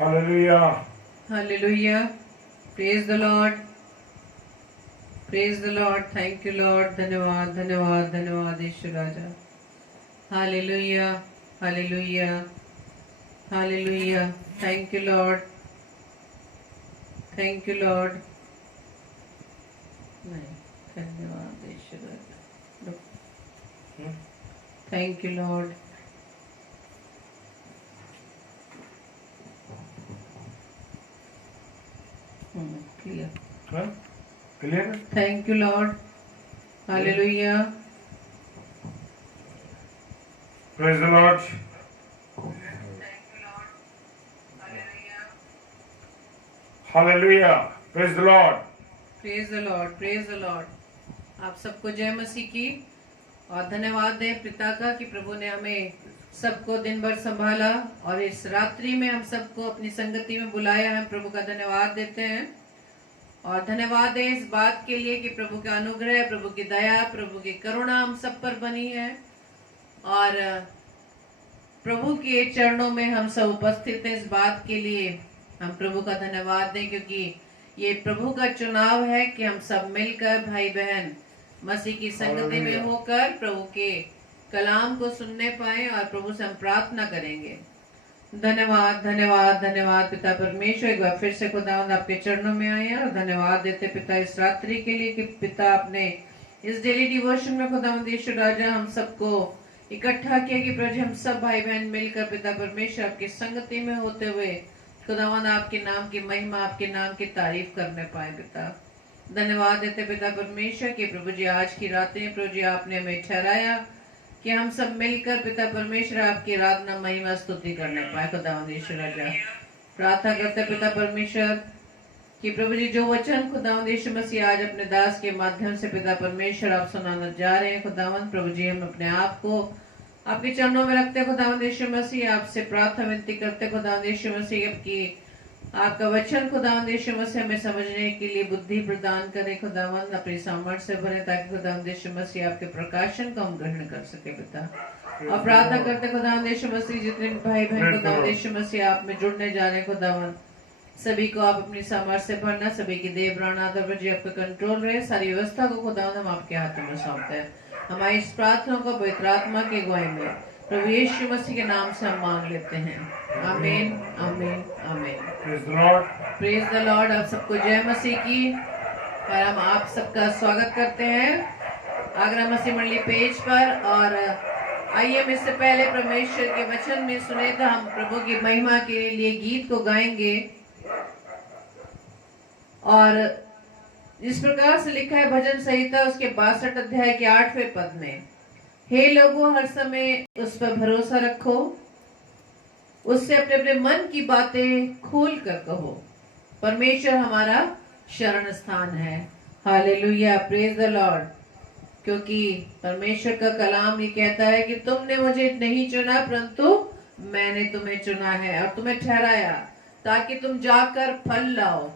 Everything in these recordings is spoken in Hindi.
Hallelujah. Hallelujah. Praise the Lord. Praise the Lord. Thank you, Lord. धन्यवाद धन्यवाद धन्यवाद यीशु राजा. Hallelujah. Hallelujah. Hallelujah. Thank you, Lord. Thank you, Lord. नहीं, धन्यवाद यीशु राजा. Thank you, Lord. Clear. Huh? Clear? Thank you, Lord. Hallelujah. Praise the Lord. Hallelujah. Praise the Lord. Praise the Lord. Praise the Lord. आप सबको जय मसीह की और धन्यवाद दें पिता का कि प्रभु ने हमें सबको दिन भर संभाला और इस रात्रि में हम सबको अपनी संगति में बुलाया है. प्रभु का धन्यवाद देते हैं और धन्यवाद है इस बात के लिए कि प्रभु का अनुग्रह, प्रभु की दया, प्रभु की करुणा हम सब पर बनी है और प्रभु के चरणों में हम सब उपस्थित हैं. इस बात के लिए हम प्रभु का धन्यवाद दें क्योंकि ये प्रभु का चुनाव है कि हम सब मिलकर भाई बहन मसीह की संगति में होकर प्रभु के कलाम को सुनने पाए और प्रभु से हम प्रार्थना करेंगे. धन्यवाद धन्यवाद धन्यवाद पिता परमेश्वर. एक बार फिर से खुदावंद आपके चरणों में आए हैं और धन्यवाद देते पिता इस रात्रि के लिए कि पिता आपने इस डेली डिवोशन में खुदावंद यीशु राजा हम सबको इकट्ठा किया कि प्रभु हम सब भाई बहन मिलकर पिता परमेश्वर आपकी संगति में होते हुए खुदावंद आपके नाम की महिमा, आपके नाम की तारीफ करने पाए. पिता धन्यवाद देते पिता परमेश्वर कि प्रभु जी आज की रात्रि में प्रभु जी आपने हमें ठहराया कि हम सब मिलकर पिता परमेश्वर आपकी आराधना महिमा स्तुति करने पाए. खुदावंद यीशु राजा प्रार्थना करते पिता परमेश्वर कि प्रभु जी जो वचन खुदावंद यीशु मसीह आज अपने दास के माध्यम से पिता परमेश्वर आप सुनाना जा रहे हैं. खुदावंद प्रभु जी हम अपने आप को आपके चरणों में रखते खुदावंद यीशु मसीह आपसे प्रार्थना विनती करते खुदावंद यीशु मसीह की आपका वचन खुदावंद यीशु मसीह हमें समझने के लिए बुद्धि प्रदान करें. खुदावंद अपनी सामर्थ्य से भरे ताकि खुदावंद यीशु मसीह आपके प्रकाशन को हम ग्रहण कर सके. पिता और प्रार्थना करते खुदावंद यीशु मसीह जितने भाई बहन खुदावंद यीशु मसीह आप में जुड़ने जा रहे हैं खुदावंद सभी को आप अपनी सामर्थ्य से भरना, सभी की देह प्राण आत्मा जी आपका कंट्रोल रहे. सारी व्यवस्था को खुदावंद हम आपके हाथों में सौंपते हैं. हमारी इस प्रार्थना को पवित्र आत्मा की अगुवाई में प्रभु यीशु मसीह के नाम से हम मांग लेते हैं. आमीन आमीन आमीन. Praise the Lord. आप सबको जय मसीह की और हम आप सबका स्वागत करते हैं आगरा मसीह मंडली पेज पर. और आइए हम इससे पहले परमेश्वर के वचन में सुने तो हम प्रभु की महिमा के लिए गीत को गाएंगे. और इस प्रकार से लिखा है भजन संहिता उसके 62 अध्याय के 8वें पद में, हे लोगों हर समय उस पर भरोसा रखो, उससे अपने अपने मन की बातें खोल कर कहो, परमेश्वर हमारा शरण स्थान है. हालेलुया. Praise the Lord. क्योंकि परमेश्वर का कलाम ये कहता है कि तुमने मुझे नहीं चुना परंतु मैंने तुम्हें चुना है और तुम्हें ठहराया ताकि तुम जाकर फल लाओ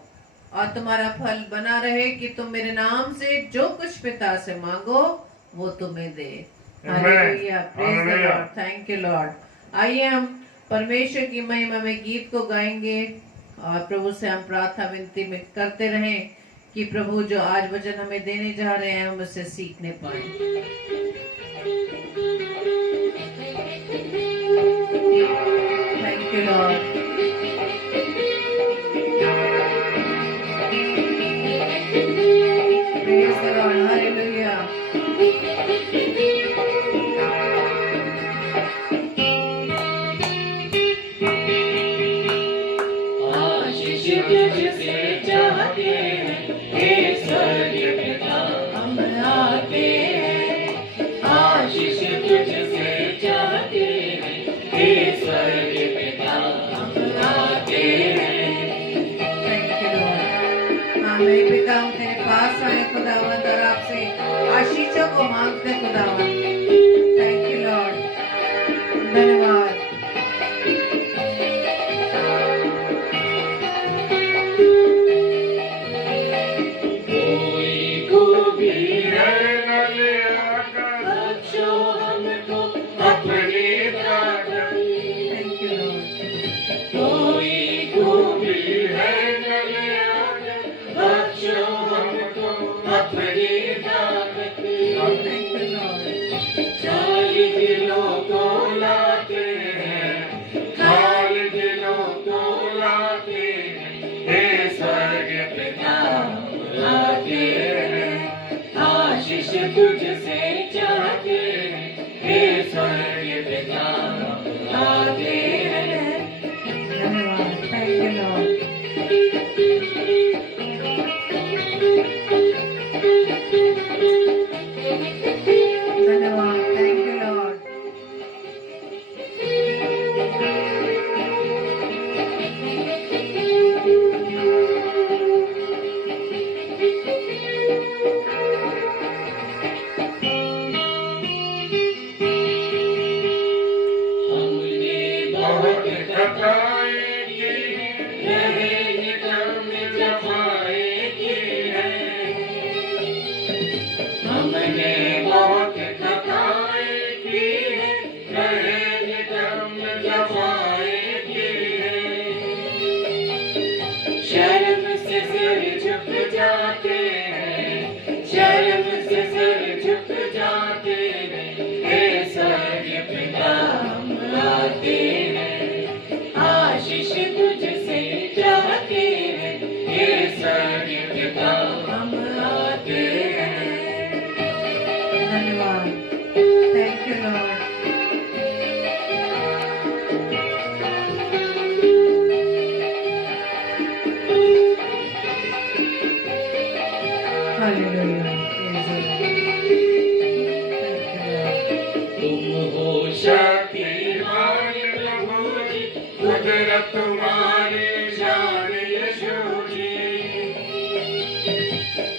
और तुम्हारा फल बना रहे कि तुम मेरे नाम से जो कुछ पिता से मांगो वो तुम्हें दे. Hallelujah. Praise the Lord. Thank you Lord. आइए हम परमेश्वर की महिमा में गीत को गाएंगे और प्रभु से हम प्रार्थना विनती में करते रहें कि प्रभु जो आज वचन हमें देने जा रहे हैं हम उससे सीखने पाए. Thank you Lord. Praise the Lord. Hallelujah. आशीष तुझसे चाहते हैं हे स्वर्गीय पिता हम आते हैं. आशीष तुझसे चाहते हैं हे स्वर्गीय पिता हम आते हैं. Thank you Lord. हाँ मेरे पिता हम तेरे पास आए खुदावंद और आपसे आशीषों को मांगते खुदावंद. Thank you Lord. धन्यवाद. कोई तुझसे चाहते हैं, हे स्वर्गीय पिता हम आते हैं। धन्यवाद, थैंक यू लॉर्ड। धन्यवाद, थैंक यू लॉर्ड। हमने बहुत खताएं की, रहे निकम जफाएं की हैं। हमने बहुत खताएं की हैं, रहे निकम जफाएं की हैं। शर्म से सिर झुक जाते हैं, शर्म से सिर झुक जाते हैं, हे स्वर्गीय पिता हम आते हैं। आशीष तुझसे चाहते हैं, हे स्वर्गीय पिता हम आते हैं। धन्यवाद, थैंक यू लॉर्ड। हालेलुया, तुम हो शक्तिमान प्रभु जी, कुदरत तुम्हारी शान यीशु जी।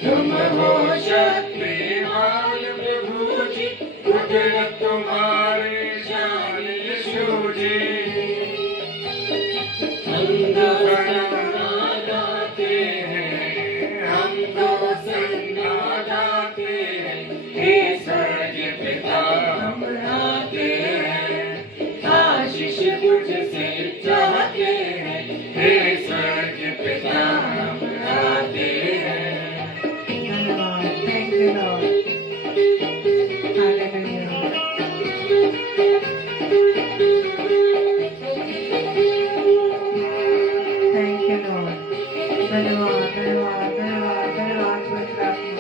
तुम हो शक्तिमान प्रभु जी, कुदरत तुम्हारी शान यीशु जी। हम तो सन्ना गाते हैं, हम तो सन्ना गाते हैं, हे स्वर्गीय पिता हम आते हैं। आशीष तुझसे चाहते हैं, हे स्वर्गीय पिता हम आते हैं। धन्यवाद, thank you Lord. Hallelujah. Thank you Lord. धन्यवाद, धन्यवाद, धन्यवाद, धन्यवाद पवित्र आत्मा।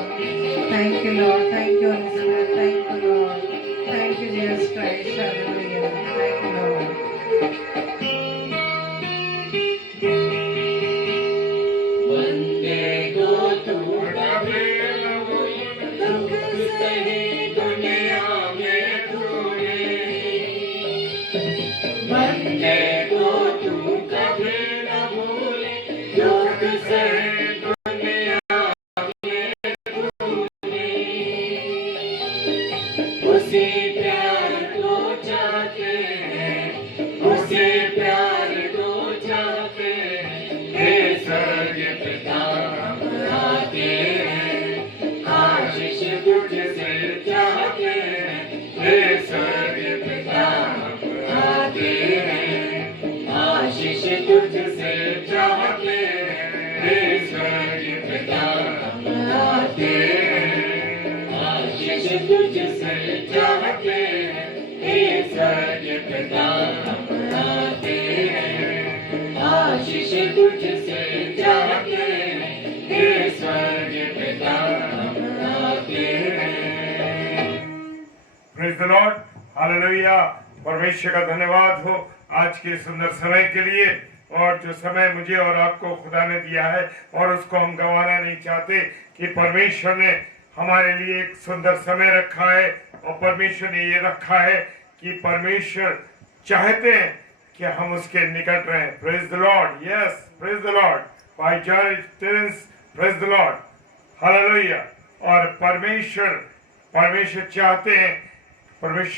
Thank you Lord, thank you Holi spirit, thank you Lord, thank you Jesus Christ, hallelujah, thank you Lord. बंदे को तू कभी न भूल, दुख सही दुनिया में तूने। बंदे को तू कभी न भूले, दुख सही दुनिया में तूने। उसी प्यार को चाहते हैं, उसी प्यार को चाहते हैं, हे स्वर्गीय पिता हम आते हैं। आशीष तुझसे चाहते हैं, हे स्वर्गीय पिता हम आते हैं। आशीष तुझसे चाहते हैं, हे स्वर्गीय पिता हम आते हैं। आशीष तुझसे चाहते हैं, हे स्वर्गीय पिता हम आते हैं। आशीष तुझसे चाहते हैं, हे स्वर्गीय पिता हम आते हैं। Praise the lord, hallelujah. परमेश्वर का धन्यवाद हो आज के सुंदर समय के लिए, और जो समय मुझे और आपको खुदा ने दिया है और उसको हम गंवाना नहीं चाहते कि परमेश्वर ने हमारे लिए एक सुंदर समय रखा है। और परमेश्वर ने ये रखा है कि परमेश्वर चाहते हैं कि हम उसके निकट रहें। Praise the lord, yes, praise the lord, by George Terence, praise the lord, hallelujah. और परमेश्वर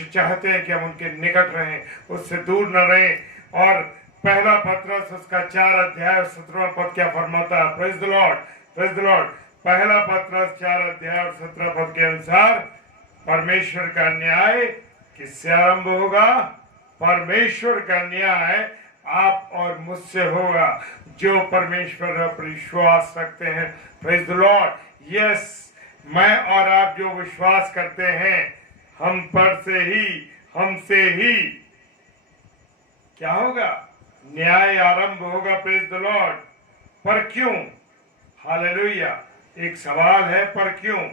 चाहते हैं कि हम उनके निकट रहें, उससे दूर न रहें। और पहला पत्रस उसका 4 अध्याय 17वां पद क्या फरमाता है? Praise the Lord, praise the Lord. पहला पत्रस 4 अध्याय और 17 पद के अनुसार परमेश्वर का न्याय किससे आरंभ होगा? परमेश्वर का न्याय आप और मुझसे होगा जो परमेश्वर पर विश्वास रखते हैं। प्रेज द लॉर्ड, यस, मैं और आप जो विश्वास करते हैं, हमसे ही क्या होगा? न्याय आरंभ होगा। Praise the Lord. पर क्यों? हालेलुया। एक सवाल है, पर क्यों?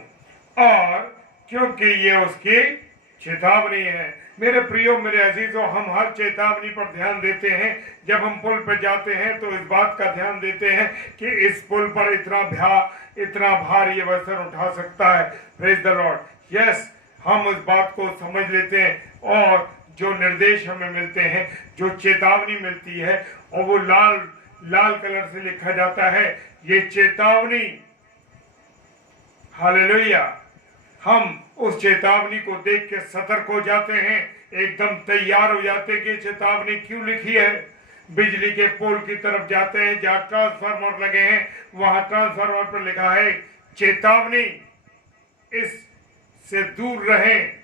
और क्योंकि ये उसकी चेतावनी है। मेरे प्रियो, मेरे अजीजों, हम हर चेतावनी पर ध्यान देते हैं। जब हम पुल पर जाते हैं तो इस बात का ध्यान देते हैं कि इस पुल पर इतना भार ये वचन उठा सकता है। Praise the lord. यस, हम उस बात को समझ लेते हैं और जो निर्देश हमें मिलते हैं, जो चेतावनी मिलती है, और वो लाल कलर से लिखा जाता है, ये चेतावनी। हालेलुया। हम उस चेतावनी को देख के सतर्क हो जाते हैं, एकदम तैयार हो जाते हैं कि चेतावनी क्यों लिखी है। बिजली के पोल की तरफ जाते हैं, जहाँ ट्रांसफार्मर लगे हैं, वहां ट्रांसफार्मर पर लिखा है चेतावनी, इससे दूर रहें।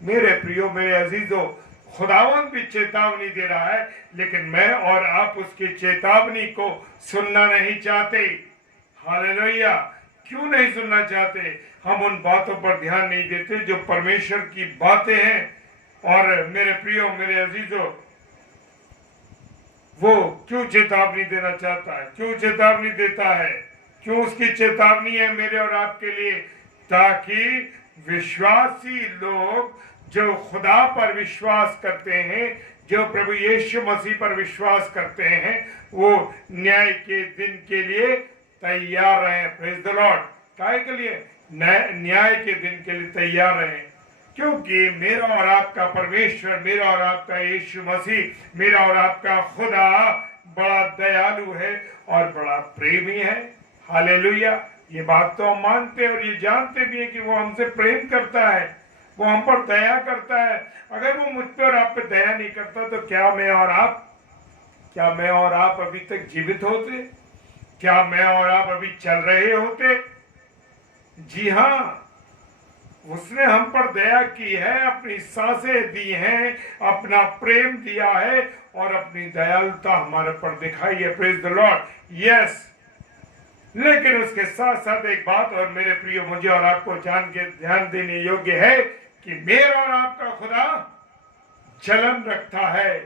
मेरे प्रियो, मेरे अजीजों, खुदावन भी चेतावनी दे रहा है, लेकिन मैं और आप उसकी चेतावनी को सुनना नहीं चाहते। हालेलुया। क्यों नहीं सुनना चाहते? हम उन बातों पर ध्यान नहीं देते जो परमेश्वर की बातें हैं। और मेरे प्रियो, मेरे अजीजों, वो क्यों चेतावनी देना चाहता है? क्यों चेतावनी देता है? क्यों उसकी चेतावनी है मेरे और आपके लिए? ताकि विश्वासी लोग जो खुदा पर विश्वास करते हैं, जो प्रभु यीशु मसीह पर विश्वास करते हैं, वो न्याय के दिन के लिए तैयार रहें। Praise the Lord. काहे के लिए? न्याय के दिन के लिए तैयार रहें, क्योंकि मेरा और आपका परमेश्वर, मेरा और आपका यीशु मसीह, मेरा और आपका खुदा बड़ा दयालु है और बड़ा प्रेमी है। हालेलुया। ये बात तो हम मानते हैं और ये जानते भी हैं कि वो हमसे प्रेम करता है, वो हम पर दया करता है। अगर वो मुझ पर और आप पे दया नहीं करता तो क्या मैं और आप अभी तक जीवित होते? क्या मैं और आप अभी चल रहे होते? जी हाँ, उसने हम पर दया की है, अपनी सांसें दी हैं, अपना प्रेम दिया है और अपनी दयालुता हमारे पर दिखाई है। Praise the lord. यस, लेकिन उसके साथ साथ एक बात और मेरे प्रियो, मुझे और आपको जान के ध्यान देने योग्य है कि मेरा और आपका खुदा जलन रखता है।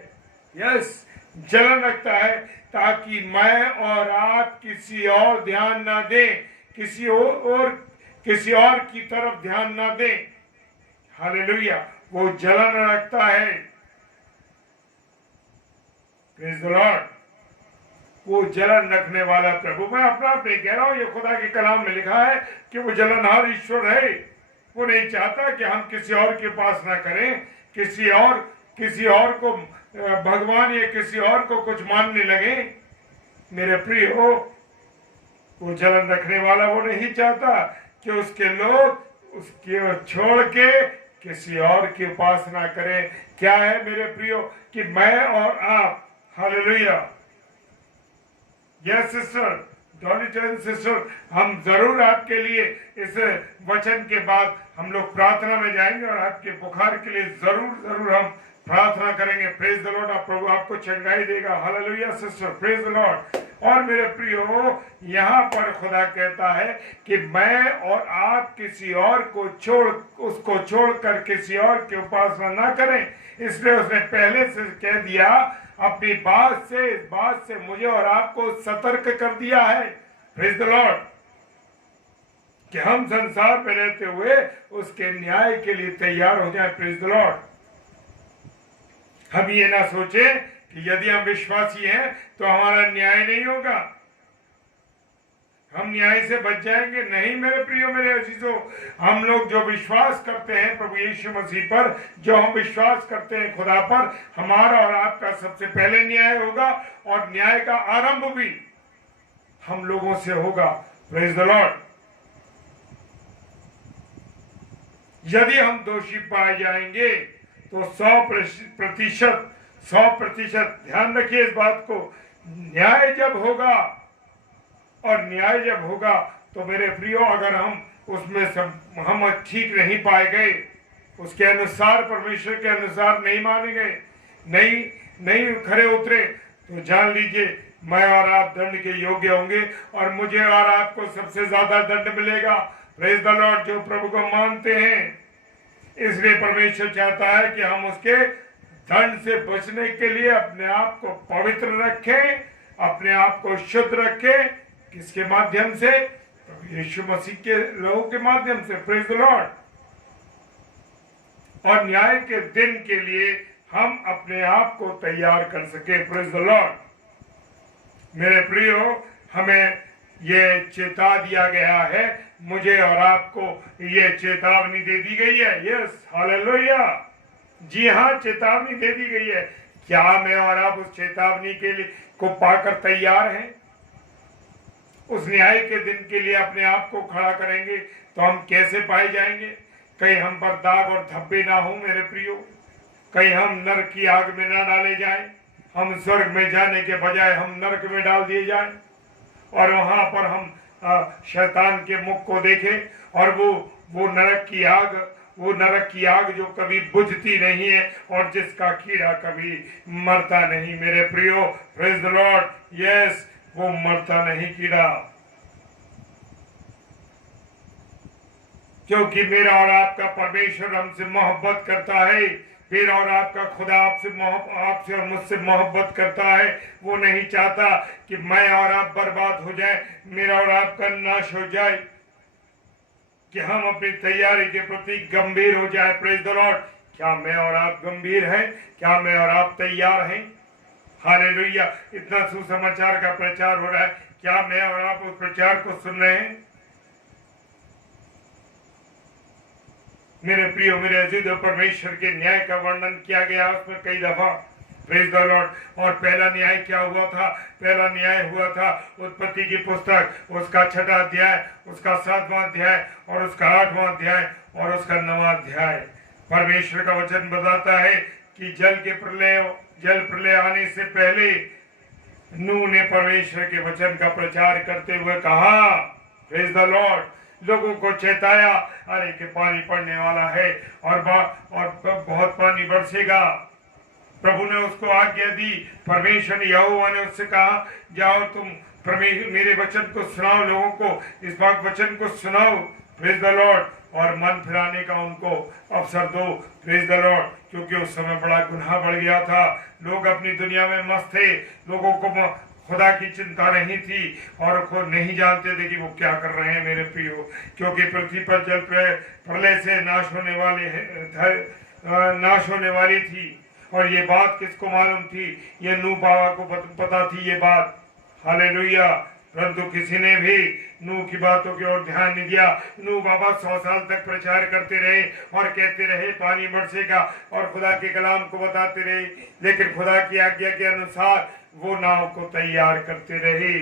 यस, जलन रखता है, ताकि मैं और आप किसी और ध्यान ना दें, किसी और की तरफ ध्यान ना दें। हालेलुया। वो जलन रखता है। Praise the Lord. वो जलन रखने वाला प्रभु, मैं अपना आप नहीं कह रहा हूं, ये खुदा के कलाम में लिखा है कि वो जलनहार ईश्वर है। वो नहीं चाहता कि हम किसी और के पास ना करें, किसी और को भगवान या किसी और को कुछ मानने लगे। मेरे प्रिय हो, वो जलन रखने वाला वो नहीं चाहता कि उसके लोग उसके छोड़ के किसी और की उपासना करें। क्या है मेरे प्रियो? कि मैं और आप, hallelujah, yes sister, Dolly sister, हम जरूर आपके लिए इस वचन के बाद हम लोग प्रार्थना में जाएंगे और आपके बुखार के लिए जरूर हम प्रार्थना करेंगे। Praise the Lord. प्रभु आपको चंगाई देगा। Hallelujah sister, praise the Lord. और मेरे प्रियो, यहाँ पर खुदा कहता है कि मैं और आप किसी और को छोड़कर किसी और की उपासना ना करें। इसलिए उसने पहले से कह दिया, अपनी इस बात से मुझे और आपको सतर्क कर दिया है। Praise the Lord. कि हम संसार में रहते हुए उसके न्याय के लिए तैयार हो जाए। Praise the Lord. हम ये ना सोचे कि यदि हम विश्वासी हैं तो हमारा न्याय नहीं होगा, हम न्याय से बच जाएंगे। नहीं मेरे प्रियो, मेरे अजीजों, हम लोग जो विश्वास करते हैं प्रभु यीशु मसीह पर, जो हम विश्वास करते हैं खुदा पर, हमारा और आपका सबसे पहले न्याय होगा और न्याय का आरंभ भी हम लोगों से होगा। Praise the Lord. यदि हम दोषी पाए जाएंगे तो 100% ध्यान रखिए इस बात को, न्याय जब होगा तो मेरे प्रियो, अगर हम उसमें हम ठीक नहीं पाए गए, उसके अनुसार, परमेश्वर के अनुसार नहीं माने गए, नहीं खरे उतरे, तो जान लीजिए मैं और आप दंड के योग्य होंगे और मुझे और आपको सबसे ज्यादा दंड मिलेगा। Praise the Lord. जो प्रभु को मानते हैं, इसलिए परमेश्वर चाहता है कि हम उसके दंड से बचने के लिए अपने आप को पवित्र रखें, अपने आप को शुद्ध रखें। किसके माध्यम से? प्रभु यीशु मसीह के लोगों के माध्यम से। Praise the Lord. और न्याय के दिन के लिए हम अपने आप को तैयार कर सके। Praise the Lord. मेरे प्रियो, हमें ये चेता दिया गया है, मुझे और आपको ये चेतावनी दे दी गई है। Yes, hallelujah. जी हाँ, चेतावनी दे दी गई है। क्या मैं और आप उस चेतावनी के लिए को पाकर तैयार हैं? उस न्याय के दिन के लिए अपने आप को खड़ा करेंगे तो हम कैसे पाए जाएंगे? कहीं हम पर दाग और धब्बे ना हो मेरे प्रियो, कहीं हम नरक की आग में ना डाले जाएं, हम स्वर्ग में जाने के बजाय हम नरक में डाल दिए जाएं और वहां पर हम शैतान के मुख को देखें और वो नरक की आग जो कभी बुझती नहीं है और जिसका कीड़ा कभी मरता नहीं। मेरे प्रियो, प्रेज द लॉर्ड। यस, वो मरता नहीं कीड़ा, क्योंकि मेरा और आपका परमेश्वर हमसे मोहब्बत करता है। मेरा और आपका खुदा आपसे और मुझसे मोहब्बत करता है। वो नहीं चाहता कि मैं और आप बर्बाद हो जाए, मेरा और आपका नाश हो जाए, कि हम अपनी तैयारी के प्रति गंभीर हो जाए। Praise the Lord. क्या मैं और आप गंभीर हैं? क्या मैं और आप तैयार हैं? हालेलुया। इतना सुसमाचार का प्रचार हो रहा है, क्या मैं और आप उस प्रचार को सुन रहे हैं? मेरे प्रियो, मेरे अजीज, परमेश्वर के न्याय का वर्णन किया गया उसमें कई दफा। Praise the Lord. और पहला न्याय क्या हुआ था? पहला न्याय हुआ था उत्पत्ति की पुस्तक, उसका 6वां अध्याय, उसका 7वां अध्याय और उसका 8वां अध्याय और उसका 9वां अध्याय। परमेश्वर का वचन बताता है कि जल प्रलय आने से पहले नूह ने परमेश्वर के वचन का प्रचार करते हुए कहा, प्रेज द लॉर्ड, लोगों को चेताया, अरे कि पानी पड़ने वाला है और बहुत पानी बरसेगा। प्रभु ने उसको आज्ञा दी। परमेश्वर यहोवा ने उससे कहा, जाओ तुम मेरे वचन को सुनाओ, लोगों को इस बात वचन को सुनाओ। Praise the Lord. और मन फिराने का उनको अवसर दो। Praise the Lord. क्योंकि उस समय बड़ा गुनाह बढ़ गया था, लोग अपनी दुनिया में मस्त थे, लोगों को खुदा की चिंता नहीं थी और खुद नहीं जानते थे कि वो क्या कर रहे हैं। मेरे प्रियो, क्योंकि पृथ्वी पर जल प्रलय से नाश होने वाली थी। और ये बात किसको मालूम थी? ये नूह बाबा को पता थी ये बात। हालेलुया। परंतु किसी ने भी नूह की बातों की ओर ध्यान नहीं दिया। नूह बाबा 100 साल तक प्रचार करते रहे और कहते रहे पानी बरसेगा और खुदा के कलाम को बताते रहे, लेकिन खुदा की आज्ञा के अनुसार वो नाव को तैयार करते रहे।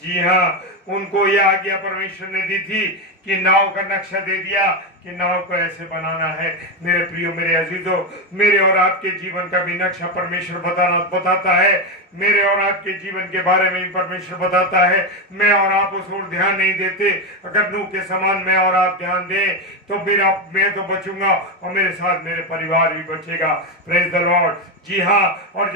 जी हाँ, उनको यह आज्ञा परमेश्वर ने दी थी कि नाव का नक्शा दे दिया कि नाव को ऐसे बनाना है। मेरे प्रियो, मेरे अजीजों, मेरे और आपके जीवन का भी नक्शा परमेश्वर बताता है। मेरे और आपके जीवन के बारे में परमेश्वर बताता है। मैं और आप उस ओर ध्यान नहीं देते। अगर नूह के समान मैं और आप ध्यान दें तो मैं तो बचूंगा और मेरे साथ मेरे परिवार भी बचेगा। Praise the Lord. जी हाँ, और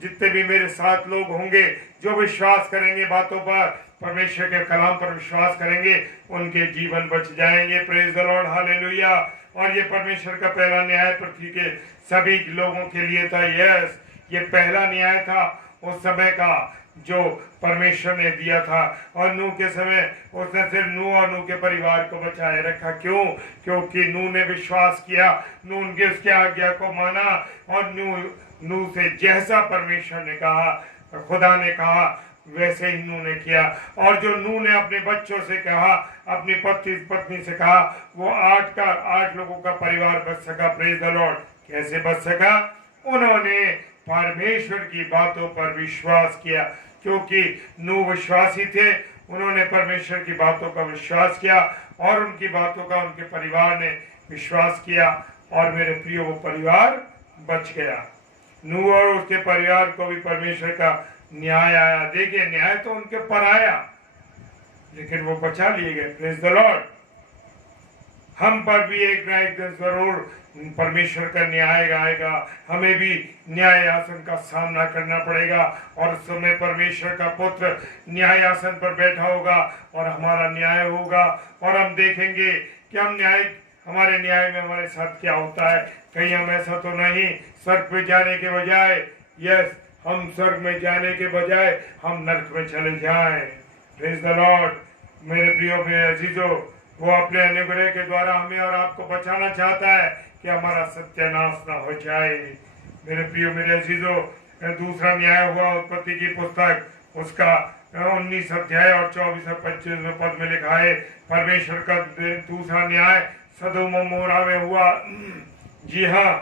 जितने भी मेरे साथ लोग होंगे जो विश्वास करेंगे बातों पर, परमेश्वर के कलाम पर विश्वास करेंगे, उनके जीवन बच जाएंगे। Praise the lord. हालेलुया। और ये परमेश्वर का पहला न्याय पृथ्वी के सभी लोगों के लिए था। यस, ये पहला न्याय था उस समय का जो परमेश्वर ने दिया था। और नूह के समय उसने सिर्फ नूह और नूह के परिवार को बचाए रखा। क्यों? क्योंकि नूह ने विश्वास किया, नूह उनके उसकी आज्ञा को माना और नूह से जैसा परमेश्वर ने कहा, खुदा ने कहा, वैसे ही नूह ने किया। और जो नूह ने अपने बच्चों से कहा, अपनी पत्नी से कहा, वो 8 लोगों का परिवार बच सका। Praise the Lord. कैसे बच सका? उन्होंने परमेश्वर की बातों पर विश्वास किया। क्योंकि नूह विश्वासी थे, उन्होंने परमेश्वर की बातों का विश्वास किया और उनकी बातों का उनके परिवार ने विश्वास किया। और मेरे प्रियो, वो परिवार बच गया। नूह और उसके परिवार को भी परमेश्वर का न्याय आया। देखिए, न्याय तो उनके पर आया, लेकिन वो बचा लिए गए। Praise the Lord. हम पर भी एक ना एक दिन जरूर परमेश्वर का न्याय आएगा। हमें भी न्याय आसन का सामना करना पड़ेगा और उस समय परमेश्वर का पुत्र न्याय आसन पर बैठा होगा और हमारा न्याय होगा। और हम देखेंगे कि हमारे न्याय में हमारे साथ क्या होता है। कहीं हम ऐसा तो नहीं स्वर्ग में जाने के बजाय, यस, हम स्वर्ग में जाने के बजाय हम नरक में चले जाएं। Praise the Lord. मेरे प्रियो, मेरे अजीजों, वो अपने अनुग्रह के द्वारा हमें और आपको बचाना चाहता है कि हमारा सत्यानाश ना हो जाए। मेरे प्रियो, मेरे अजीजों, दूसरा न्याय हुआ उत्पत्ति की पुस्तक उसका 19 अध्याय और 24 और 25 पद में लिखा है, परमेश्वर का दूसरा न्याय सदोम और अमोरा में हुआ। जी हाँ,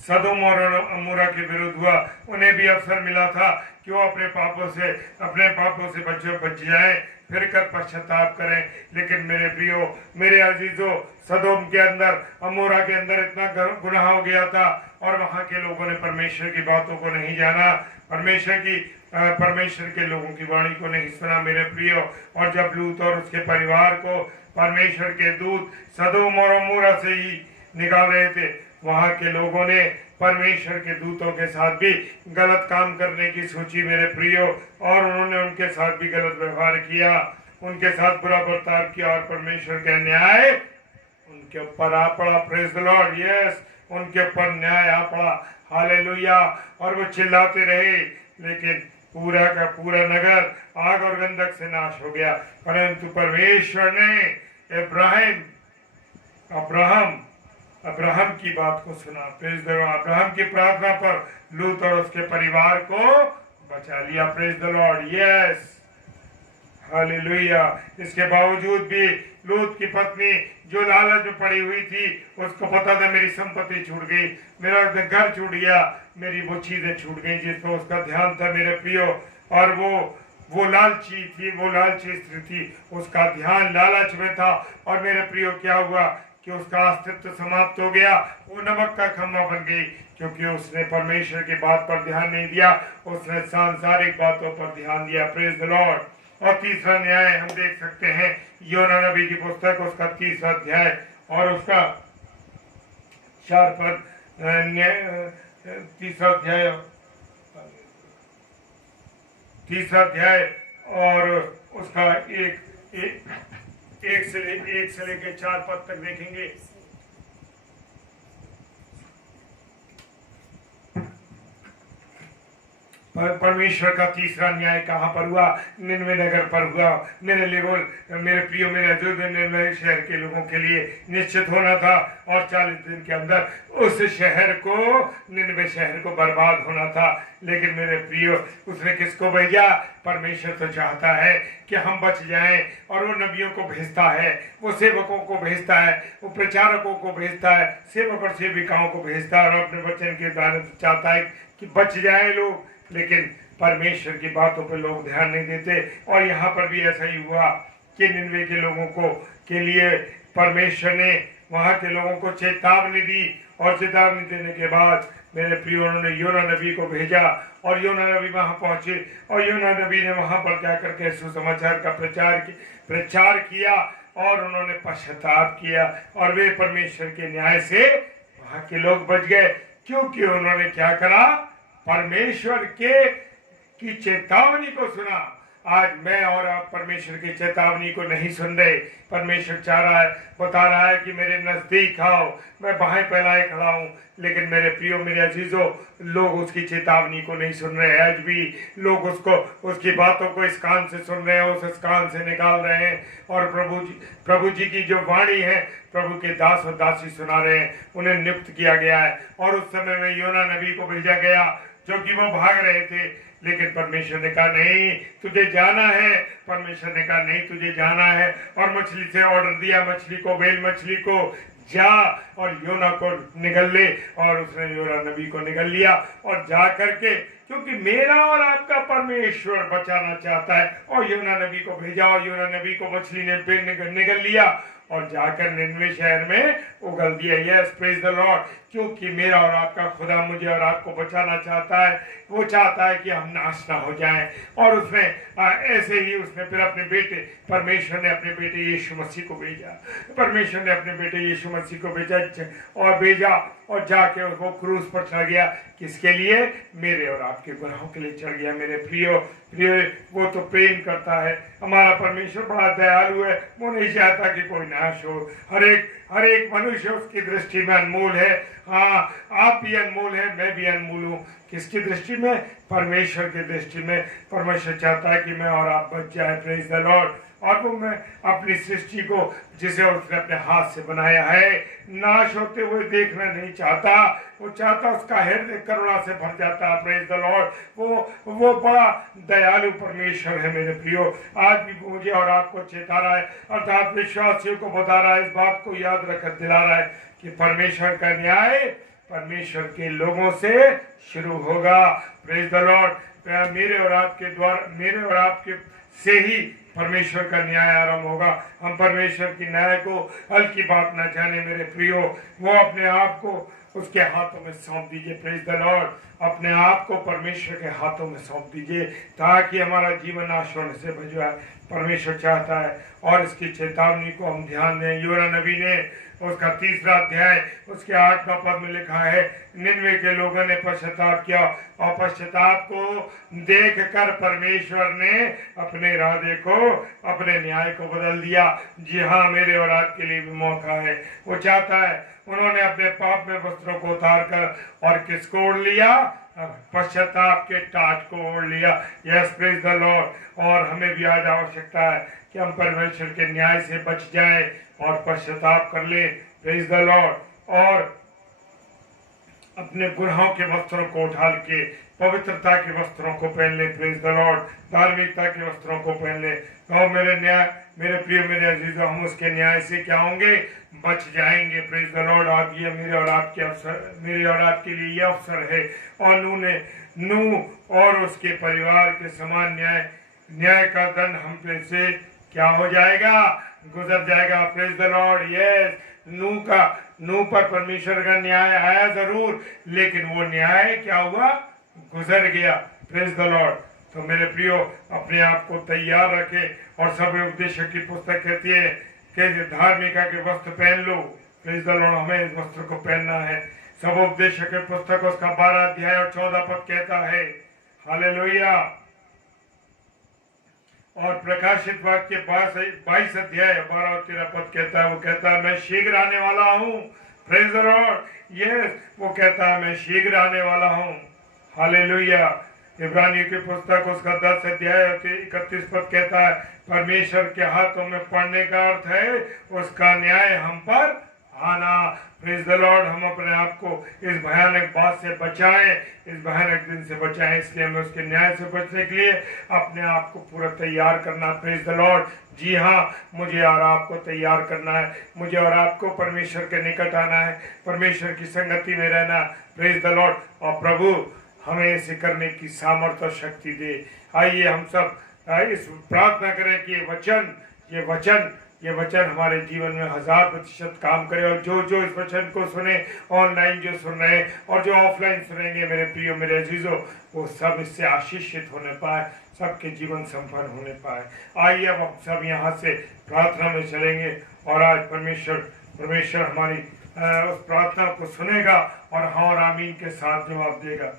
सदोम और अमोरा के विरुद्ध हुआ। उन्हें भी अवसर मिला था कि वो अपने पापों से बच जाएं, फिर कर पश्चाताप करें। लेकिन मेरे प्रियो, मेरे अजीजों, सदोम के अंदर, अमोरा के अंदर इतना गुनाह हो गया था और वहां के लोगों ने परमेश्वर की बातों को नहीं जाना, परमेश्वर के लोगों की वाणी को नहीं सुना मेरे प्रियो। और जब लूत और उसके परिवार को परमेश्वर के दूत सदोम और अमोरा से ही निकाल रहे थे, वहां के लोगों ने परमेश्वर के दूतों के साथ भी गलत काम करने की सोची मेरे प्रियो, और उन्होंने उनके साथ भी गलत व्यवहार किया, उनके साथ बुरा बर्ताव किया, और परमेश्वर का न्याय उनके ऊपर आ पड़ा। प्रेज द लॉर्ड, यस, उनके ऊपर न्याय आ पड़ा। हालेलुया। और वो चिल्लाते रहे, लेकिन पूरा का पूरा नगर आग और गंधक से नाश हो गया। परंतु परमेश्वर ने अब्राहम की बात को सुना। Praise the Lord. अब्राहम की प्रार्थना पर लूत और उसके परिवार को बचा लिया। Praise the lord, yes, hallelujah. इसके बावजूद भी लूत की पत्नी जो लालच में पड़ी हुई थी, उसको पता था मेरी संपत्ति छूट गई, मेरा घर छूट गया, मेरी वो चीजें छूट गई जिस पर उसका ध्यान था मेरे प्रियो। और वो लालची थी, वो लालची स्त्री थी, उसका ध्यान लालच में था। और मेरे प्रियो, क्या हुआ कि उसका अस्तित्व समाप्त हो गया, वो नमक का खम्मा बन गई, क्योंकि उसने परमेश्वर की बात पर ध्यान नहीं दिया, उसने सांसारिक बातों पर ध्यान दिया। Praise the Lord. और तीसरा न्याय हम देख सकते हैं योना नबी की पुस्तक, उसका 30वां अध्याय और उसका 4 पद। तीसरा अध्याय और उसका एक से लेकर 4 पद तक देखेंगे। परमेश्वर का तीसरा न्याय कहाँ पर हुआ? निनवे नगर पर हुआ। मेरे प्रियो, मेरे अजूब, निनवे शहर के लोगों के लिए निश्चित होना था, और 40 दिन के अंदर उस शहर को, निनवे शहर को बर्बाद होना था। लेकिन मेरे प्रियो, उसने किसको भेजा? परमेश्वर तो चाहता है कि हम बच जाएं, और वो नबियों को भेजता है, वो सेवकों को भेजता है, वो प्रचारकों को भेजता है, सेवक और सेविकाओं को भेजता है, और अपने वचन के द्वारा चाहता है कि बच जाए लोग। लेकिन परमेश्वर की बातों पर लोग ध्यान नहीं देते। और यहाँ पर भी ऐसा ही हुआ कि निनवे के लोगों के लिए परमेश्वर ने वहाँ के लोगों को चेतावनी दी, और चेतावनी देने के बाद मेरे प्रियो, उन्होंने योना नबी को भेजा, और योना नबी वहाँ पहुंचे, और योना नबी ने वहाँ पर क्या करके सुसमाचार का प्रचार किया, और उन्होंने पश्चाताप किया, और वे परमेश्वर के न्याय से वहाँ के लोग बच गए, क्योंकि उन्होंने क्या करा? परमेश्वर की चेतावनी को सुना। आज मैं और आप परमेश्वर की चेतावनी को नहीं सुन रहे। परमेश्वर बता रहा है कि मेरे नजदीक आओ, मैं बाहें फैलाए खड़ा हूँ। लेकिन मेरे प्रियो, मेरे अजीजों, लोग उसकी चेतावनी को नहीं सुन रहे। आज भी लोग उसकी बातों को इस कान से सुन रहे हैं, उस कान से निकाल रहे हैं, और प्रभु जी की जो वाणी है, प्रभु के दास और दासी सुना रहे हैं, उन्हें नियुक्त किया गया है। और उस समय में योना नबी को भेजा गया, जो कि वो भाग रहे थे, लेकिन परमेश्वर ने कहा नहीं, तुझे जाना है। परमेश्वर ने कहा नहीं, तुझे जाना है, और मछली से ऑर्डर दिया, मछली को, बेल मछली को, जा और योना को निगल ले। और उसने योना नबी को निगल लिया, और जा करके, क्योंकि मेरा और आपका परमेश्वर बचाना चाहता है, और योना नबी को भेजा, और योना नबी को मछली ने निगल लिया, और जाकर निनवे शहर में उगल दिया। Yes, praise the Lord. क्योंकि मेरा और आपका खुदा मुझे और आपको बचाना चाहता है। वो चाहता है कि हम नाश ना हो जाएं। और उसने ऐसे ही उसने फिर अपने बेटे, परमेश्वर ने अपने बेटे यीशु मसीह को भेजा। परमेश्वर ने अपने बेटे यीशु मसीह को भेजा और जाके वो क्रूस पर चढ़ गया। किसके लिए? मेरे और आपके गुनाहों के लिए चढ़ गया। मेरे प्रियो, वो तो प्रेम करता है। हमारा परमेश्वर बड़ा दयालु है, वो नहीं चाहता कि कोई नाश हो। हर एक हर एक मनुष्य उसकी दृष्टि में अनमोल है। हाँ, आप भी अनमोल है, मैं भी अनमोल हूँ। किसकी दृष्टि में? परमेश्वर की दृष्टि में। परमेश्वर चाहता है कि मैं और आप बच जाए। Praise the Lord. और वो मैं अपनी सृष्टि को जिसे उसने अपने हाथ से बनाया है नाश होते हुए देखना नहीं चाहता। वो चाहता उसका हृदय करुणा से भर जाता है। Praise the Lord. वो बड़ा दयालु परमेश्वर है मेरे प्रियो। आज भी मुझे और आपको चेता रहा है, अर्थात विश्वासियों को बता रहा है, इस बात को याद रखकर दिला रहा है कि परमेश्वर का न्याय परमेश्वर के लोगों से शुरू होगा। Praise the Lord. मेरे और आपके से ही परमेश्वर का न्याय आरंभ होगा। हम परमेश्वर की न्याय को हल्की बात ना जाने मेरे प्रियो। वो अपने आप को उसके हाथों में सौंप दीजिए। Praise the Lord. अपने आप को परमेश्वर के हाथों में सौंप दीजिए ताकि हमारा जीवन नाश होने से बच जाए। परमेश्वर चाहता है। और इसकी चेतावनी को हम ध्यान दें। योना नबी ने उसका 3 अध्याय उसके 8वां पद में लिखा है, निन्वे के लोगों ने पश्चाताप किया और पश्चाताप को देख कर परमेश्वर ने अपने इरादे को, अपने न्याय को बदल दिया। जी हाँ, मेरे और आपके लिए भी मौका है। वो चाहता है, उन्होंने अपने पाप में वस्त्रों को उतार कर और किसको ओढ़ लिया? पश्चाताप के टाट को ओढ़ लिया। Yes, praise the Lord. और हमें भी आज आवश्यकता है कि हम परमेश्वर के न्याय से बच जाए और पश्चाताप कर ले। Praise the Lord. और अपने गुनाहों के वस्त्रों को उठा के पवित्रता के वस्त्रों को पहन ले। Praise the Lord. धार्मिकता के वस्त्रों को पहन ले। कहो मेरे प्रिय, मेरे अजीजों, हम उसके न्याय से क्या होंगे? बच जाएंगे। Praise the Lord. आप ये मेरे और आपके लिए ये अवसर है। और नूह और उसके परिवार के समान न्याय का दंड हम पे से क्या हो जाएगा? गुजर जाएगा। Praise the lord. यस, नूह पर परमेश्वर का न्याय आया जरूर, लेकिन वो न्याय क्या हुआ? गुजर गया। Praise the Lord. तो मेरे प्रियो, अपने आप को तैयार रखें। और सब उपदेशक की पुस्तक कहती है कि धार्मिकता के वस्त्र पहन लो। Praise the Lord. हमें इस वस्त्र को पहनना है। सब उपदेशक की पुस्तक उसका 12 अध्याय और 14 पद कहता है। हालेलुया। और प्रकाशित वाक्य 22 अध्याय 12 और 13 पद कहता है, वो कहता है मैं शीघ्र आने वाला हूँ। Praise the lord. यस, वो कहता है मैं शीघ्र आने वाला हूँ। हालेलुया। इब्रानियों की पुस्तक उसका 10 अध्याय 31 पद कहता है, परमेश्वर के हाथों में पड़ने का अर्थ है उसका न्याय हम पर आना। Praise the Lord. हम अपने आप को इस भयानक बात से बचाएं, इस भयानक दिन से बचाएं। इसलिए हमें उसके न्याय से बचने के लिए अपने आप को पूरा तैयार करना। Praise the Lord. जी हाँ, मुझे और आपको तैयार करना है। मुझे और आपको परमेश्वर के निकट आना है, परमेश्वर की संगति में रहना। Praise the Lord. और प्रभु हमें इसे करने की सामर्थ्य और शक्ति दे। आइए हम सब इस प्रार्थना करें कि ये वचन हमारे जीवन में 1000% काम करे। और जो इस वचन को सुने, ऑनलाइन जो सुन रहे हैं और जो ऑफलाइन सुनेंगे, मेरे प्रियो, मेरे अजीजों, वो सब इससे आशीषित होने पाए, सबके जीवन संपन्न होने पाए। आइए अब हम सब यहाँ से प्रार्थना में चलेंगे। और आज परमेश्वर हमारी उस प्रार्थना को सुनेगा और हाँ और आमीन के साथ जवाब देगा।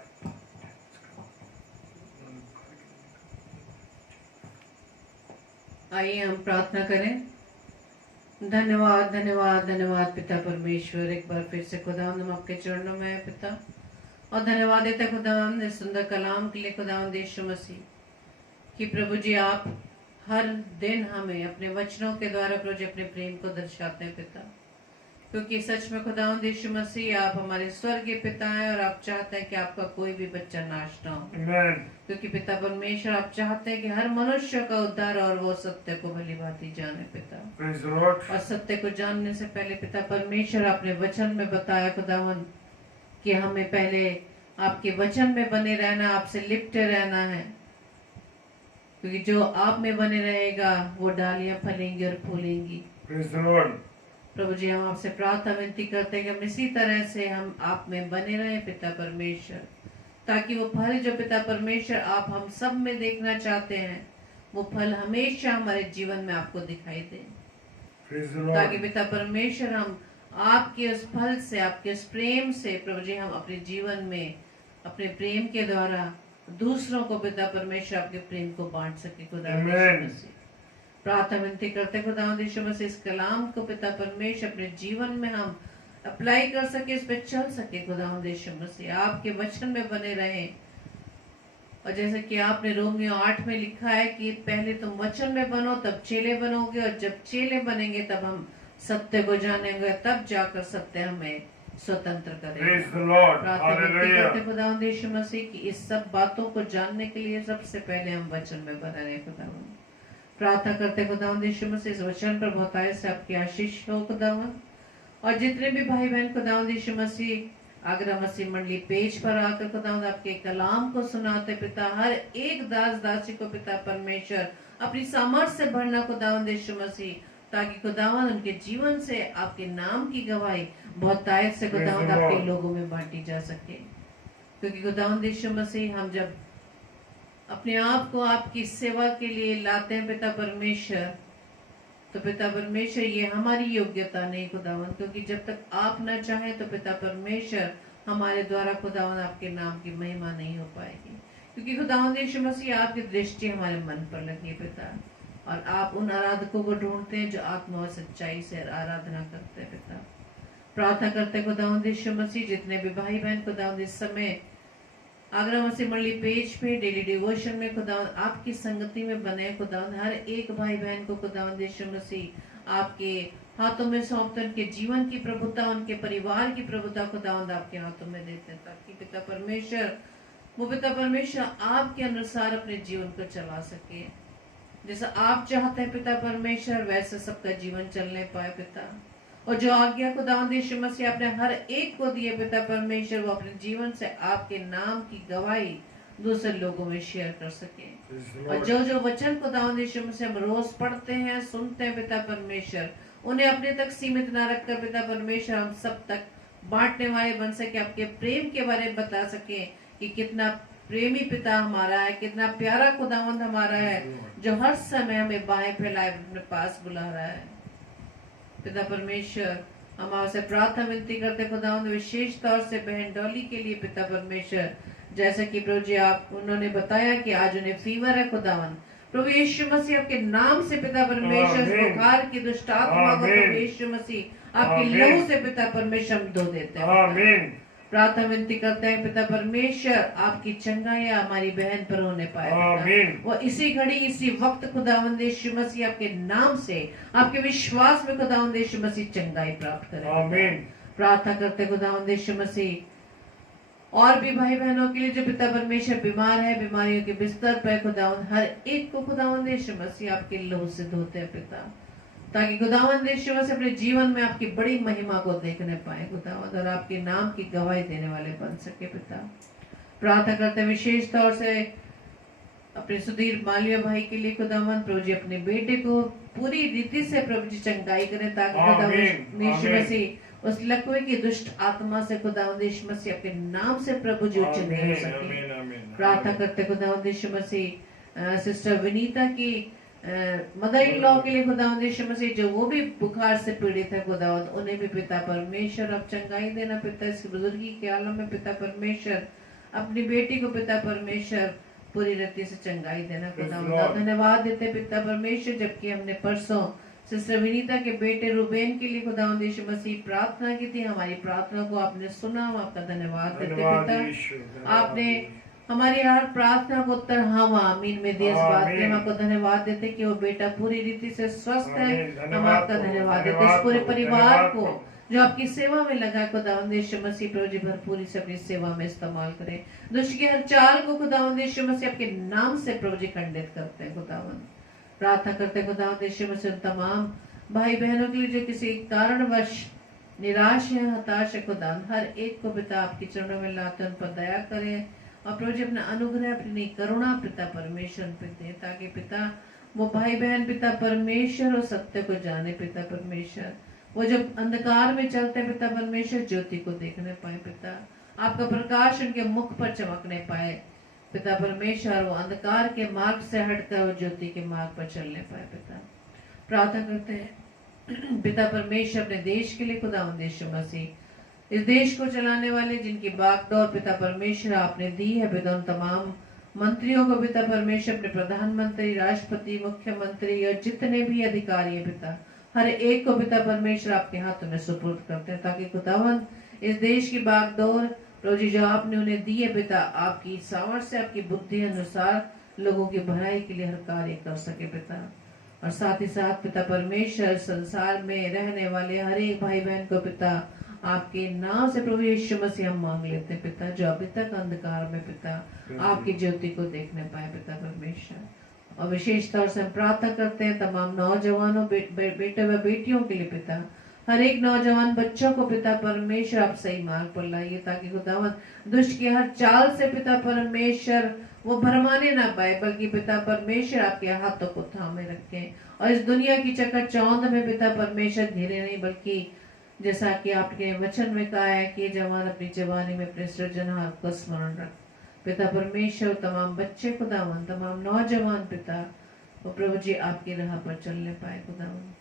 आइए हम प्रार्थना करें। धन्यवाद धन्यवाद धन्यवाद पिता परमेश्वर, एक बार फिर से खुदावंद हम आपके चरणों में है पिता, और धन्यवाद देते खुदावंद इस सुंदर कलाम के लिए खुदावंद यीशु मसीह कि प्रभु जी आप हर दिन हमें अपने वचनों के द्वारा प्रभु जी अपने प्रेम को दर्शाते हैं पिता, क्योंकि सच में खुदावंद यीशु मसीह आप हमारे स्वर्गीय पिता हैं और आप चाहते हैं कि आपका कोई भी बच्चा नाश ना हो। क्योंकि पिता परमेश्वर आप चाहते हैं कि हर मनुष्य का उद्धार और वो सत्य को भली भांति जाने पिता। और सत्य को जानने से पहले पिता परमेश्वर आपने वचन में बताया खुदावंद कि हमें पहले आपके वचन में बने रहना, आपसे लिपटे रहना है, क्योंकि जो आप में बने रहेगा वो डालियां फलेंगी और फूलेंगी। प्रभु जी हम आपसे प्रार्थना विनती करते हैं कि हम इसी तरह से हम आप में बने रहें पिता परमेश्वर, ताकि वो फल जो पिता परमेश्वर आप हम सब में देखना चाहते हैं वो फल हमेशा हमारे जीवन में आपको दिखाई दे, ताकि पिता परमेश्वर हम आपके उस फल से, आपके उस प्रेम से प्रभु जी हम अपने जीवन में अपने प्रेम के द्वारा दूसरों को पिता परमेश्वर आपके प्रेम को बांट सके खुदा। प्रार्थना विनती करते खुदावंद यीशु मसीह इस कलाम को पिता परमेश्वर अपने जीवन में हम अप्लाई कर सके, इस पे चल सके खुदावंद यीशु मसीह, आपके वचन में बने रहें। और जैसे कि आपने रोमियो 8 में लिखा है कि पहले तुम वचन में बनो तब चेले बनोगे, और जब चेले बनेंगे तब हम सत्य को जानेंगे, तब जाकर सत्य हमें स्वतंत्र Praise करेगा। the Lord. प्रार्थना विनती करते Hallelujah. खुदावंद यीशु मसीह की इस सब बातों को जानने के लिए सबसे पहले हम वचन में बने रहे खुदावंद। प्रार्थना करते खुदावंद यीशु मसीह इस वचन पर बहुतायत से आपकी आशीष हो खुदावंद। और जितने भी भाई बहन खुदावंद यीशु मसीह आगरा मसीह मंडली पेज पर आकर खुदावंद आपके कलाम को सुनाते पिता, हर एक दास दासी को पिता परमेश्वर अपनी सामर्थ से भरना खुदावंद यीशु मसीह, ताकि खुदावंद उनके जीवन से आपके नाम की गवाही बहुतायत से खुदावंद आपके लोगों में बांटी जा सके। क्योंकि खुदावंद यीशु मसीह हम जब अपने आप को आपकी सेवा के लिए लाते हैं पिता परमेश्वर, तो पिता परमेश्वर ये हमारी योग्यता नहीं खुदावंद, क्योंकि जब तक आप ना चाहें तो पिता परमेश्वर हमारे द्वारा खुदावंद आपके नाम की महिमा नहीं हो पाएगी। क्योंकि खुदावंद यीशु मसीह आपकी दृष्टि हमारे मन पर लगी है पिता, और आप उन आराधकों को ढूंढते हैं जो आत्मा और सच्चाई से आराधना करते हैं पिता। प्रार्थना करते खुदावंद यीशु मसीह जितने भी भाई बहन खुदावंद इस समय आगरा मसीह मंडली पेज पे डेली डिवोशन में खुदावंद आपकी संगति में बने खुदावंद, हर एक भाई बहन को खुदावंद यीशु मसीह आपके हाथों में सौंपते, उनके जीवन की प्रभुता, उनके परिवार की प्रभुता खुदावंद आपके हाथों में देते हैं, ताकि पिता परमेश्वर वो पिता परमेश्वर आपके अनुसार अपने जीवन को चला सके। जैसा आप चाहते हैं पिता परमेश्वर वैसे सबका जीवन चलने पाए पिता। और जो आज्ञा खुदावंद यीशु मसीह आपने हर एक को दिए पिता परमेश्वर, वो अपने जीवन से आपके नाम की गवाही दूसरे लोगों में शेयर कर सके। और जो जो वचन खुदावंद यीशु मसीह हम रोज पढ़ते हैं सुनते हैं पिता परमेश्वर, उन्हें अपने तक सीमित ना रखकर पिता परमेश्वर हम सब तक बांटने वाले बन सके, आपके प्रेम के बारे में बता सके कि कितना प्रेमी पिता हमारा है, कितना प्यारा खुदावंद हमारा है, जो हर समय हमें बाहें फैलाए अपने पास बुला रहा है। पिता परमेश्वर हम आपसे प्रार्थना विनती करते खुदावंद विशेष तौर से बहन डॉली के लिए पिता परमेश्वर, जैसे कि प्रभु जी आप उन्होंने बताया कि आज उन्हें फीवर है खुदावंद, प्रभु यीशु मसीह आपके नाम से पिता परमेश्वर बुखार की दुष्ट आत्मा को प्रभु यीशु मसीह आपके लहू से पिता परमेश्वर हम धो देते हैं। प्रार्थना विनती करते हैं पिता परमेश्वर आपकी चंगाई हमारी बहन पर होने पाए पिता। वो इसी घड़ी इसी वक्त खुदावंद यीशु मसीह आपके नाम से आपके विश्वास में खुदावंद यीशु मसीह चंगाई प्राप्त करे। प्रार्थना करते खुदावंद यीशु मसीह और भी भाई बहनों के लिए जो पिता परमेश्वर बीमार है, बीमारियों के बिस्तर पर खुदावंद हर एक को खुदावंद यीशु मसीह आपके लहू से धोते हैं पिता, ताकि खुदावंद यीशु मसीह अपने जीवन में आपकी बड़ी महिमा को देखने पाए खुदावंद, और आपके नाम की गवाही देने वाले बन सके पिता। प्रार्थना करते हैं विशेष तौर से अपने सुधीर मालविया भाई के लिए खुदावंद, प्रभु जी अपने बेटे को पूरी रीति से प्रभु जी चंगाई करें, ताकि खुदावंद यीशु मसीह उस लकवे की दुष्ट आत्मा से खुदावंद यीशु मसीह आपके नाम से प्रभु जी उच्च नहीं हो सके। प्रार्थना करते खुदावंद यीशु मसीह सिस्टर विनीता की मदर इन लॉ के लिए खुदावंद यीशु मसीह, जो वो भी बुखार से पीड़ित है खुदावंद, उन्हें भी पिता परमेश्वर अब चंगाई देना पिता, इसकी बुजुर्गी के आलम में पिता परमेश्वर अपनी बेटी को पिता परमेश्वर पूरी रीति से चंगाई देना खुदावंद। धन्यवाद देते पिता परमेश्वर, जबकि हमने परसों सिस्टर विनीता के बेटे रूबेन के लिए खुदावंद यीशु मसीह प्रार्थना की थी, हमारी प्रार्थना को आपने सुना, हम आपका धन्यवाद देते पिता। आपने हमारी हर प्रार्थना को उत्तर हम आमीन में दिए, इस बात के हम आपको धन्यवाद देते कि वो बेटा पूरी रीति से स्वस्थ है। हम आपका धन्यवाद देते इस पूरे परिवार को जो आपकी सेवा में लगा है खुदावंद यीशु मसीह, प्रभु जी भरपूरी से अपनी सेवा में इस्तेमाल करें। दुष्ट की हर चाल को खुदावंद यीशु मसीह आपके नाम से प्रभु जी खंडित करते हैं खुदावंद। प्रार्थना करते खुदावंद यीशु मसीह तमाम भाई बहनों के लिए जो किसी कारणवश निराश है, हताश है खुदावंद, हर एक को पिता आपके चरणों में लाते उन पर दया करें, और प्रभु जी अपना अनुग्रह अपनी करुणा पिता परमेश्वर पे दे, ताकि पिता वो भाई बहन पिता परमेश्वर और सत्य को जाने पिता परमेश्वर, वो जब अंधकार में चलते हैं पिता परमेश्वर ज्योति को देखने पाए पिता, आपका प्रकाश उनके मुख पर चमकने पाए पिता परमेश्वर, वो अंधकार के मार्ग से हटकर वो ज्योति के मार्ग पर चलने पाए पिता। प्रार्थना करते हैं पिता परमेश्वर अपने देश के लिए खुदावंद यीशु मसीह, इस देश को चलाने वाले जिनकी बागडोर पिता परमेश्वर आपने दी है पिता, उन तमाम मंत्रियों को पिता परमेश्वर, अपने प्रधानमंत्री, राष्ट्रपति, मुख्यमंत्री और जितने भी अधिकारी हैं पिता, हर एक को पिता परमेश्वर आपके हाथों में सुपुर्द करते हैं, ताकि खुदावंद इस देश की बागडोर प्रभु जी जो आपने उन्हें दी है पिता, आपकी सामर्थ्य, आपकी बुद्धि अनुसार लोगों की भलाई के लिए हर कार्य कर सके पिता। और साथ ही साथ पिता परमेश्वर, संसार में रहने वाले हर एक भाई बहन को पिता आपके नाम से प्रभु यीशु मसीह हम मांग लेते हैं पिता, जो अभी तक अंधकार में पिता आपकी ज्योति को देखने पाए पिता परमेश्वर। और विशेष तौर से हम प्रार्थना करते हैं तमाम नौजवानों, बेटे व बेटियों के लिए पिता, हर एक नौजवान बच्चों को पिता परमेश्वर आप सही मार्ग पर लाइए, ताकि खुदावंद दुष्ट की हर चाल से पिता परमेश्वर वो भरमाने ना पाए, बल्कि पिता परमेश्वर आपके हाथों को थामे रखें। और इस दुनिया की चकाचौंध में पिता परमेश्वर धीरे नहीं, बल्कि जैसा कि आपके वचन में कहा है कि जवान अपनी जवानी में अपने सृजनहार को स्मरण रख पिता परमेश्वर। तमाम बच्चे खुदावन, तमाम नौजवान पिता वो प्रभु जी आपकी राह पर चलने पाए खुदावन।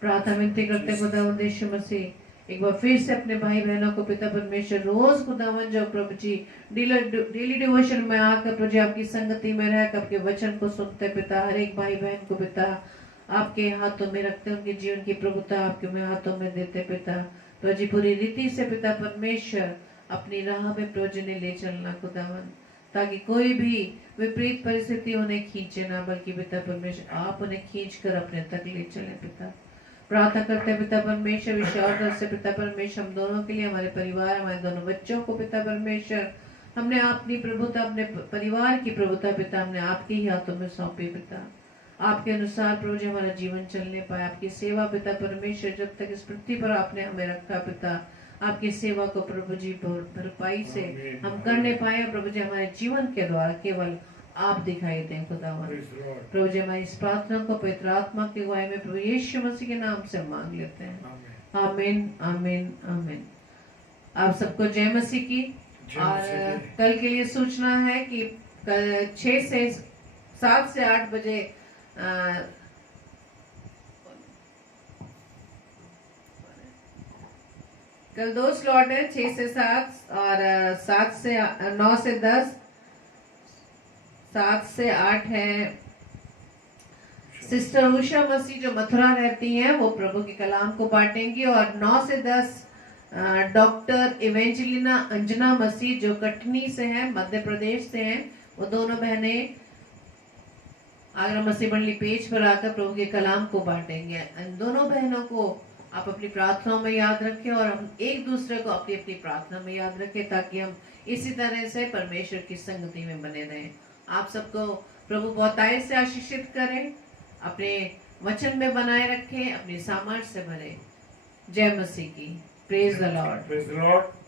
प्रार्थना विनती करते खुदावन यीशु मसीह एक बार फिर से अपने भाई बहनों को पिता परमेश्वर रोज खुदावन जो प्रभु जी डेली डिवोशन में आकर प्रभु जी आपकी संगति में रहकर आपके वचन को सुनते पिता, हर एक भाई बहन को पिता आपके हाथों में रखते, उनके जीवन की प्रभुता आपके में हाथों में देते पिता। प्रभु जी पूरी रीति से पिता परमेश्वर अपनी राह में प्रभु जी ने ले चलना खुदावन, ताकि कोई भी विपरीत परिस्थिति उन्हें खींचे ना, बल्कि पिता परमेश्वर आप उन्हें खींच कर अपने तक ले चले पिता। प्रार्थना करते हैं पिता परमेश्वर विश्वास से पिता परमेश्वर हम दोनों के लिए, हमारे परिवार, हमारे दोनों बच्चों को पिता परमेश्वर हमने अपनी प्रभुता, अपने परिवार की प्रभुता पिता हमने आपके ही हाथों में सौंपी पिता। आपके अनुसार प्रभु जी हमारा जीवन चलने पाए, आपकी सेवा पिता परमेश्वर जब तक इस पृथ्वी पर आपने हमें रखा पिता, आपकी सेवा को प्रभु जी भरपाई से हम करने पाए। प्रभु जी हमारे जीवन के द्वारा केवल आप दिखाई दें खुदावन। प्रभु जी हमारी इस प्रार्थना को पवित्र आत्मा की अगुवाई में प्रभु यीशु मसीह के नाम से मांग लेते हैं। आमीन आमीन आमीन। आप सबको जय मसीह की। और कल के लिए सूचना है कि कल 7 से 8 बजे कल 2 स्लॉट है, 6 से 7 और 9 से 10, 7 से 8 है। सिस्टर उषा मसीह जो मथुरा रहती हैं वो प्रभु के कलाम को बांटेंगी। और 9 से 10 डॉक्टर इवेंजलिना अंजना मसीह जो कटनी से हैं, मध्य प्रदेश से हैं, वो दोनों बहनें आगरा मसीह मंडली पेज पर आकर प्रभु के कलाम को बांटेंगे। इन दोनों बहनों को आप अपनी प्रार्थनाओं में याद रखें और हम एक दूसरे को अपनी अपनी प्रार्थना में याद रखें, ताकि हम इसी तरह से परमेश्वर की संगति में बने रहें। आप सबको प्रभु बहुतायत से आशीषित करें, अपने वचन में बनाए रखें, अपनी सामर्थ्य से भरे। जय मसीह की। Praise the Lord.